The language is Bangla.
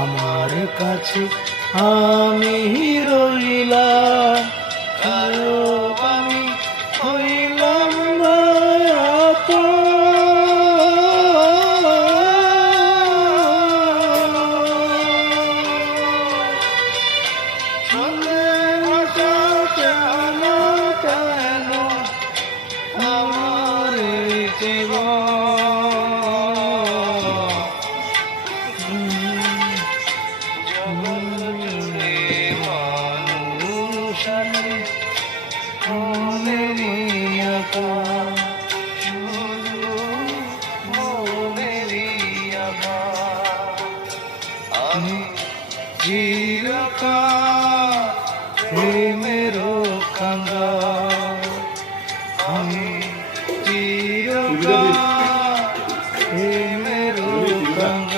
আমার কাছে আমি রইলাম, আমি হইলাম না আমার আমি চিরকাল প্রেমেরও কাঙ্গাল, আমি চিরকাল প্রেমেরও কাঙ্গাল।